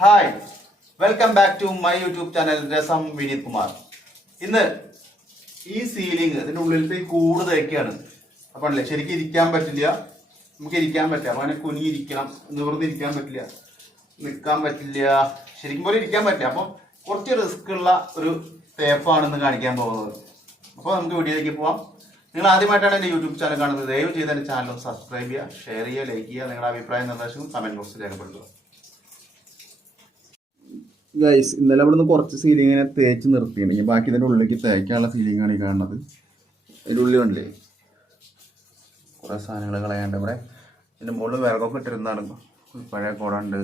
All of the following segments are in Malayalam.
Hi, welcome back to my YouTube channel Rasam Vineeth Kumar. ഇന്ന് ഈ സീലിംഗ് ഇതിൻ്റെ ഉള്ളിലത്തെ കൂട് തേക്കാണ്. അപ്പം അല്ലേ ശരിക്കും ഇരിക്കാൻ പറ്റില്ല, നമുക്ക് ഇരിക്കാൻ പറ്റില്ല. അപ്പം അങ്ങനെ കുനിയിരിക്കണം, നിവർന്നിരിക്കാൻ പറ്റില്ല, നിൽക്കാൻ പറ്റില്ല, ശരിക്കും പോലെ ഇരിക്കാൻ പറ്റില്ല. അപ്പം കുറച്ച് റിസ്ക് ഉള്ള ഒരു തേപ്പാണെന്ന് കാണിക്കാൻ പോകുന്നത്. അപ്പോൾ നമുക്ക് വീഡിയോയിലേക്ക് പോവാം. നിങ്ങൾ ആദ്യമായിട്ടാണ് എൻ്റെ യൂട്യൂബ് ചാനൽ കാണുന്നത്, ദയവ് ചെയ്ത് എൻ്റെ ചാനൽ ഒന്ന് സബ്സ്ക്രൈബ് ചെയ്യുക, ഷെയർ ചെയ്യുക, ലൈക്ക് ചെയ്യുക, നിങ്ങളുടെ അഭിപ്രായം നിർദ്ദേശവും കമൻറ്റ് ബോക്സിൽ രേഖപ്പെടുത്തുക. ഗൈസ്, ഇന്നലെ ഇവിടെ നിന്ന് കുറച്ച് സീലിങ്ങിനെ തേച്ച് നിർത്തിയിട്ടുണ്ടെങ്കിൽ ബാക്കി ഇതിൻ്റെ ഉള്ളിലേക്ക് തേക്കാനുള്ള സീലിംഗാണ് ഈ കാണുന്നത്. അതിൻ്റെ ഉള്ളിൽ കണ്ടില്ലേ കുറേ സാധനങ്ങൾ കളയാണ്ട്. ഇവിടെ ഇതിൻ്റെ മുകളിൽ വിറകൊക്കെ ഇട്ടിരുന്നാണ്. പഴയ കുടമുണ്ട്,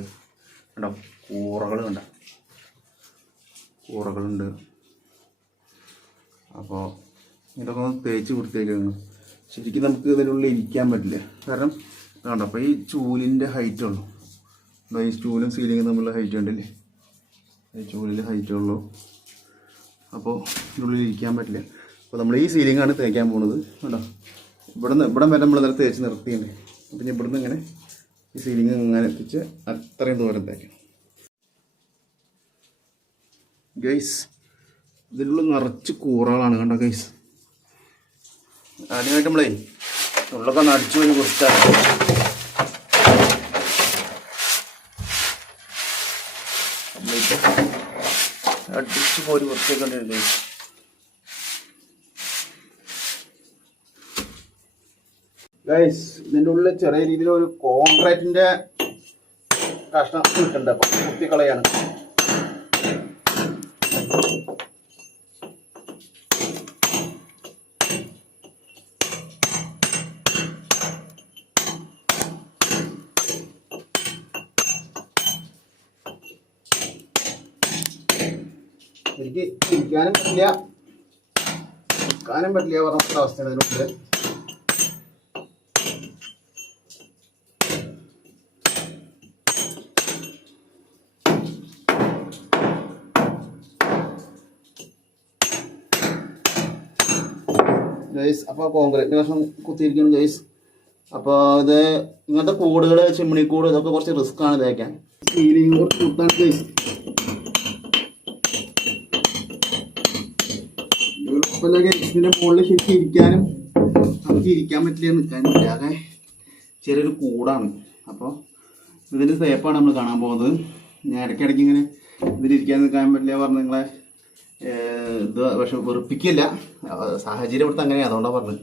കണ്ടോ, കൂറകളുണ്ട്. അപ്പോൾ ഇതൊക്കെ ഒന്ന് തേച്ച് വൃത്തിയാക്കുകയാണ്. ശരിക്കും നമുക്ക് ഇതിൻ്റെ ഉള്ളിൽ ഇരിക്കാൻ പറ്റില്ല, കാരണം കണ്ടോ, അപ്പോൾ ഈ ചൂലിൻ്റെ ഹൈറ്റ് ഉള്ളൂ. ഈ ചൂലും സീലിങ്ങും തമ്മിലുള്ള ഹൈറ്റ് കണ്ടില്ലേ, ഈ ചൂലിൽ ഹൈറ്റ് ഉള്ളൂ. അപ്പോൾ ഇതിനുള്ളിൽ ഇരിക്കാൻ പറ്റില്ല. അപ്പോൾ നമ്മൾ ഈ സീലിംഗാണ് തേക്കാൻ പോകുന്നത്. കേട്ടോ, ഇവിടം വരെ നമ്മൾ ഇന്നലെ തേച്ച് നിർത്തിയിട്ടുണ്ട്. അപ്പം ഇവിടുന്ന് ഇങ്ങനെ ഈ സീലിംഗ് ഇങ്ങനെ എത്തിച്ച് അത്രയും ദൂരം തേക്കണം. ഗൈസ്, ഇതിനുള്ളിൽ നിറച്ച് കൂറകളാണ്. കണ്ടോ ഗൈസ്, ആദ്യമായിട്ട് നമ്മളേ ഉള്ളൊക്കെ നടിച്ചു പോയി വൃത്തിയാണ്. അടിച്ച് പോരി വൃത്തിയാക്കേണ്ടി. ഗൈസ്, ഇതിൻ്റെ ഉള്ളിൽ ചെറിയ രീതിയിൽ ഒരു കോൺക്രീറ്റിൻ്റെ കഷ്ണം നിൽക്കുന്നുണ്ട്. അപ്പം കുത്തിക്കളയാണ്. എനിക്ക് ഇരിക്കാനും പറ്റില്ല, നിൽക്കാനും പറ്റില്ല പറഞ്ഞ അവസ്ഥയാണ് ഇതിനുള്ളിൽ. ഗൈസ്, അപ്പോൾ കോൺക്രീറ്റ് കഷ്ണം കുത്തിയിരിക്കണം ഗൈസ്. അപ്പോൾ ഇത് ഇങ്ങനത്തെ കൂടുകൾ, ചിമ്മിണിക്കൂട്, ഇതൊക്കെ കുറച്ച് റിസ്ക് ആണ് തേക്കാൻ. സീലിംഗ് കുറച്ച് കുത്താണ് ഗൈസ്. ഇതിൻ്റെ മുകളിൽ ശരിക്കും ഇരിക്കാനും നമുക്ക് ഇരിക്കാൻ പറ്റില്ല, നിൽക്കാനും പറ്റില്ല. ആകെ ചെറിയൊരു കൂടാണ്. അപ്പോൾ ഇതിൻ്റെ തേപ്പാണ് നമ്മൾ കാണാൻ പോകുന്നത്. ഞാൻ ഇടയ്ക്കിടയ്ക്ക് ഇങ്ങനെ ഇതിലിരിക്കാൻ നിൽക്കാൻ പറ്റില്ല പറഞ്ഞ് നിങ്ങളെ ഇത് പക്ഷെ വെറുപ്പിക്കില്ല, സാഹചര്യം ഇവിടുത്തെ അങ്ങനെയാണ്, അതുകൊണ്ടാണ് പറഞ്ഞത്.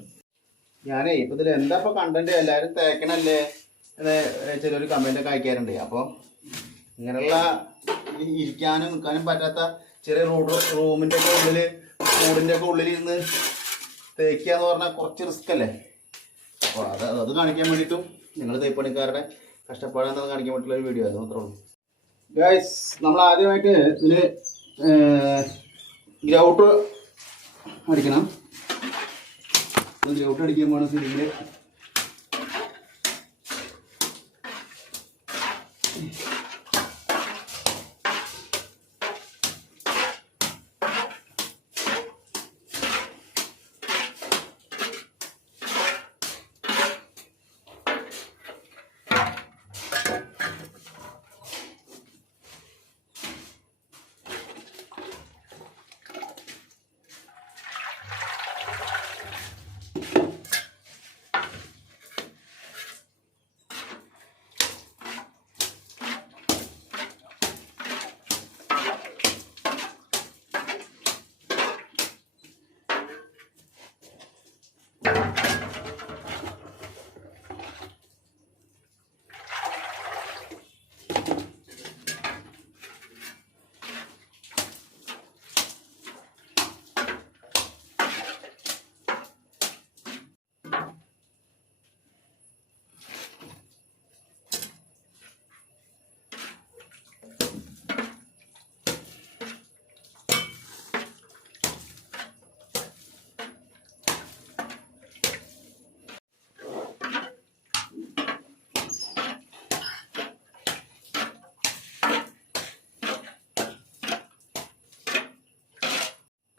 ഞാനേ ഇപ്പം ഇതിൽ എന്താ ഇപ്പോൾ കണ്ടന്റ്, എല്ലാവരും തേക്കണല്ലേ എന്ന് ചിലർ കമൻറ്റൊക്കെ അയക്കാറുണ്ട്. അപ്പോൾ ഇങ്ങനെയുള്ള ഇരിക്കാനും നിൽക്കാനും പറ്റാത്ത ചെറിയ റൂമിൻ്റെ ഒക്കെ ഉള്ളിൽ, കൂടിൻ്റെ ഒക്കെ ഉള്ളിൽ ഇരുന്ന് തേക്കുക എന്ന് പറഞ്ഞാൽ കുറച്ച് റിസ്ക് അല്ലേ. അപ്പോൾ അത് കാണിക്കാൻ വേണ്ടിയിട്ടും നിങ്ങൾ തേപ്പണിക്കാരുടെ കഷ്ടപ്പാടാണെന്ന് കാണിക്കാൻ വേണ്ടിയിട്ടുള്ള ഒരു വീഡിയോ, അത് മാത്രമേ ഉള്ളൂ. ഗൈസ്, നമ്മൾ ആദ്യമായിട്ട് ഇതിന് ഗ്രൗട്ട് അടിക്കണം. ഗ്രൗട്ട് അടിക്കുമ്പോൾ ഇതിൽ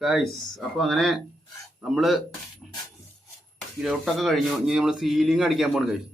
ഗൈസ്, അപ്പോൾ അങ്ങനെ നമ്മൾ ഗ്രൗട്ടൊക്കെ കഴിഞ്ഞു. ഇനി നമ്മൾ സീലിംഗ് അടിക്കാൻ പോകണം ഗൈസ്.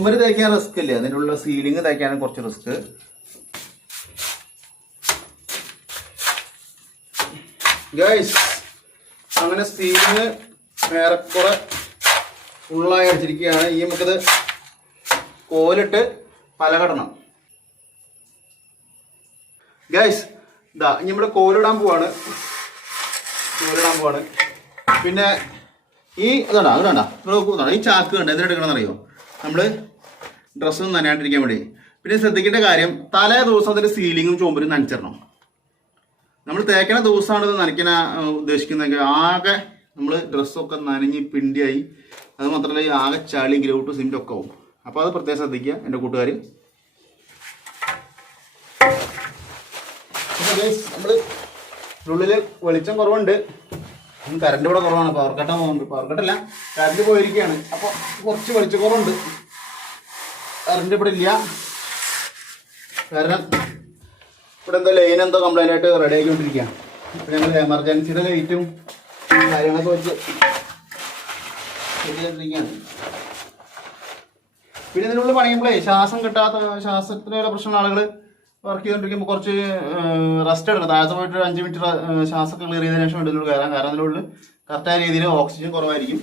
ചുമര് തേക്കാൻ റിസ്ക് ഇല്ല, അതിനുള്ള സീലിംഗ് തേക്കാനും കുറച്ച് റിസ്ക്. ഗൈസ് അങ്ങനെ സീലിംഗ് ഏറെക്കുറെ ഫുള്ളായി അടിച്ചിരിക്കുകയാണ്. ഈ നമുക്കിത് കോലിട്ട് പലകടണം. ഗൈസ് ഇതാ ഇനി ഇവിടെ കോലിടാൻ പോവാണ്. പിന്നെ ഈ ഇതാണ്ടാ ഈ ചാക്ക് കണ്ട എന്തിനെടുക്കണം അറിയോ, നമ്മൾ ഡ്രസ്സൊന്നും നനയാണ്ടിരിക്കാൻ വേണ്ടി. പിന്നെ ശ്രദ്ധിക്കേണ്ട കാര്യം, തലേ ദിവസം അതിൻ്റെ സീലിങ്ങും ചുമരും നനച്ചിടണം. നമ്മൾ തേക്കണ ദിവസമാണ് ഇത് നനയ്ക്കാൻ ഉദ്ദേശിക്കുന്നതെങ്കിൽ ആകെ നമ്മൾ ഡ്രസ്സൊക്കെ നനഞ്ഞ് പിണ്ടിയായി, അത് മാത്രമല്ല ഈ ആകെ ചളി ഗ്രൗട്ട് സിമെൻ്റ് ഒക്കെ ആവും. അപ്പോൾ അത് പ്രത്യേകം ശ്രദ്ധിക്കുക എൻ്റെ കൂട്ടുകാർ. നമ്മൾ ഉള്ളിൽ വെളിച്ചം കുറവുണ്ട്, കറണ്ട് ഇവിടെ കുറവാണ്, പവർ കട്ട് പോകുന്നുണ്ട്. പവർ കട്ടല്ല, കറണ്ട് പോയിരിക്കുകയാണ്. അപ്പോൾ കുറച്ച് വെളിച്ചക്കുറവുണ്ട്. കറണ്ട് ഇവിടെ ഇല്ല, കാരണം ഇവിടെ എന്തോ ലൈൻ എന്തോ കംപ്ലൈൻ്റ് ആയിട്ട് റെഡി ആക്കിക്കൊണ്ടിരിക്കുകയാണ്. ഇപ്പം ഞങ്ങൾ എമർജൻസിയുടെ ലൈറ്റും കാര്യങ്ങളൊക്കെ വെച്ച് ശരിയായിട്ടിരിക്കുകയാണ്. പിന്നെ ഇതിനുള്ളിൽ പണിയുമ്പോഴേ ശ്വാസത്തിന് പ്രശ്നമുള്ള ആളുകൾ വർക്ക് ചെയ്തുകൊണ്ടിരിക്കുമ്പോൾ കുറച്ച് റെസ്റ്റ് എടുക്കണം. താഴത്തെ പോയിട്ട് 5 മിനിറ്റ് ശ്വാസമൊക്കെ ക്ലിയർ ചെയ്തതിനു ശേഷം ഇതിനുള്ളിൽ കയറാം. കാരണം അതിനുള്ളിൽ കറക്റ്റായ രീതിയിൽ ഓക്സിജൻ കുറവായിരിക്കും.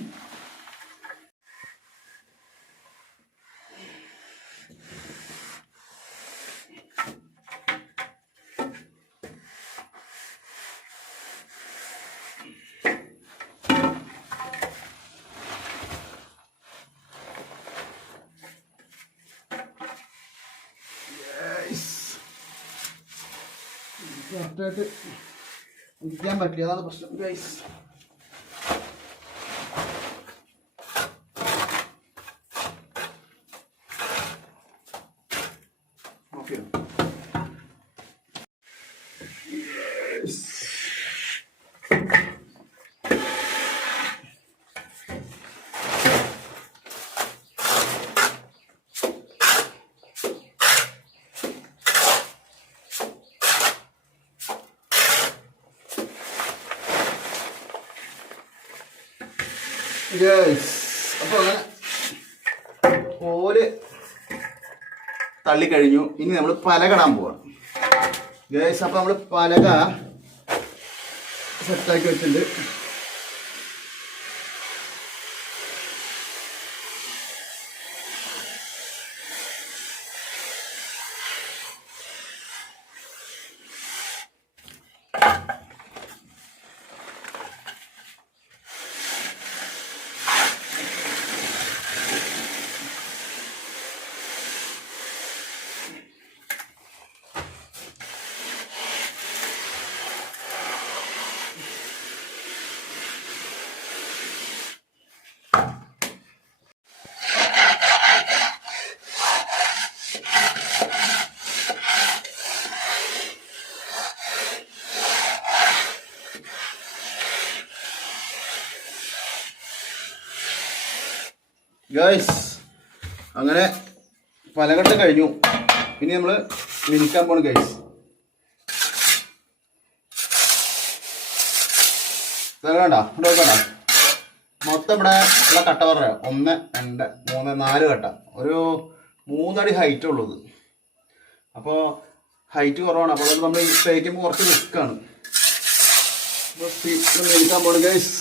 കറക്റ്റായിട്ട് ഇരിക്കാൻ പറ്റില്ല, അതാണ് പ്രശ്നം ഗൈസ്. ഓക്കെ അപ്പൊ അങ്ങനെ കോല് തള്ളിക്കഴിഞ്ഞു. ഇനി നമ്മൾ പലകടാൻ പോവാണ് ഗൈസ്. അപ്പൊ നമ്മൾ പലക സെറ്റാക്കി വെച്ചിട്ടുണ്ട്. ഗൈസ് അങ്ങനെ പലകട്ട് കഴിഞ്ഞു. ഇനി നമ്മൾ മിനിക്കാൻ പോണ് ഗൈസ്. വേണ്ട മൊത്തം ഇവിടെ ഉള്ള കട്ട പറയാം. 1 2 3 4 കട്ട, ഒരു 3 അടി ഹൈറ്റ് ഉള്ളത്. അപ്പോൾ ഹൈറ്റ് കുറവാണ്. അപ്പോൾ അതുകൊണ്ട് നമ്മൾ ഈ തേക്കുമ്പോൾ കുറച്ച് റിസ്ക്കാണ്. മിനിക്കാൻ പോണ് ഗൈസ്.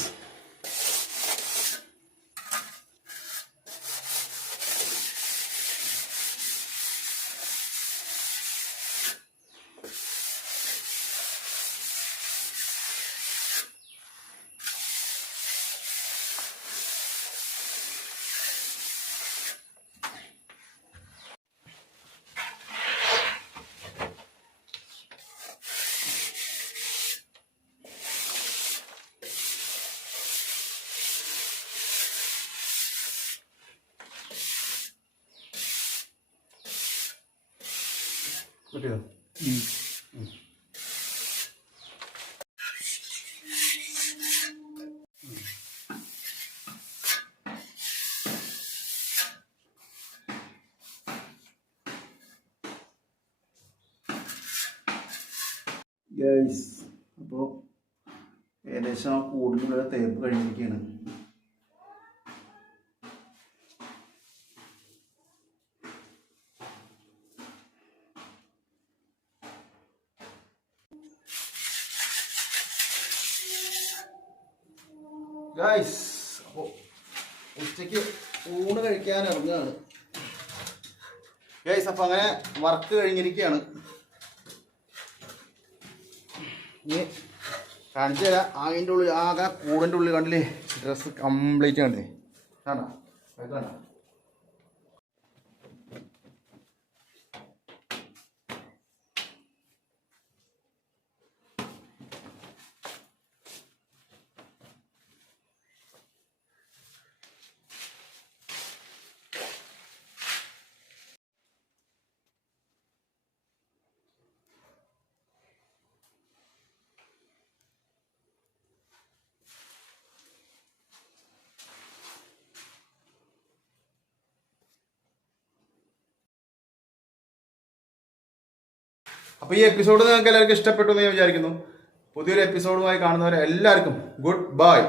കിട്ടിയോ? ഗൈസ് അപ്പോൾ ഏകദേശം ആ കൂടുതലുള്ള തേപ്പ് കഴിഞ്ഞിരിക്കുകയാണ്. ഗൈസ് അപ്പോൾ ഉച്ചയ്ക്ക് ഊണ് കഴിക്കാൻ ഇറങ്ങുകയാണ് ഗൈസ്. അപ്പം അങ്ങനെ വർക്ക് കഴിഞ്ഞിരിക്കുകയാണ്. ഇനി കാണിച്ചു തരാം. അതിൻ്റെ ഉള്ളിൽ ആകെ കൂടിൻ്റെ ഉള്ളിൽ കണ്ടില്ലേ ഡ്രസ്സ് കംപ്ലീറ്റ് കണ്ടേ കാണാ കാണാ. അപ്പോൾ ഈ എപ്പിസോഡ് നിങ്ങൾക്ക് എല്ലാവർക്കും ഇഷ്ടപ്പെട്ടു എന്ന് ഞാൻ വിചാരിക്കുന്നു. പുതിയൊരു എപ്പിസോഡുമായി കാണുന്നവരെ എല്ലാവർക്കും ഗുഡ് ബൈ.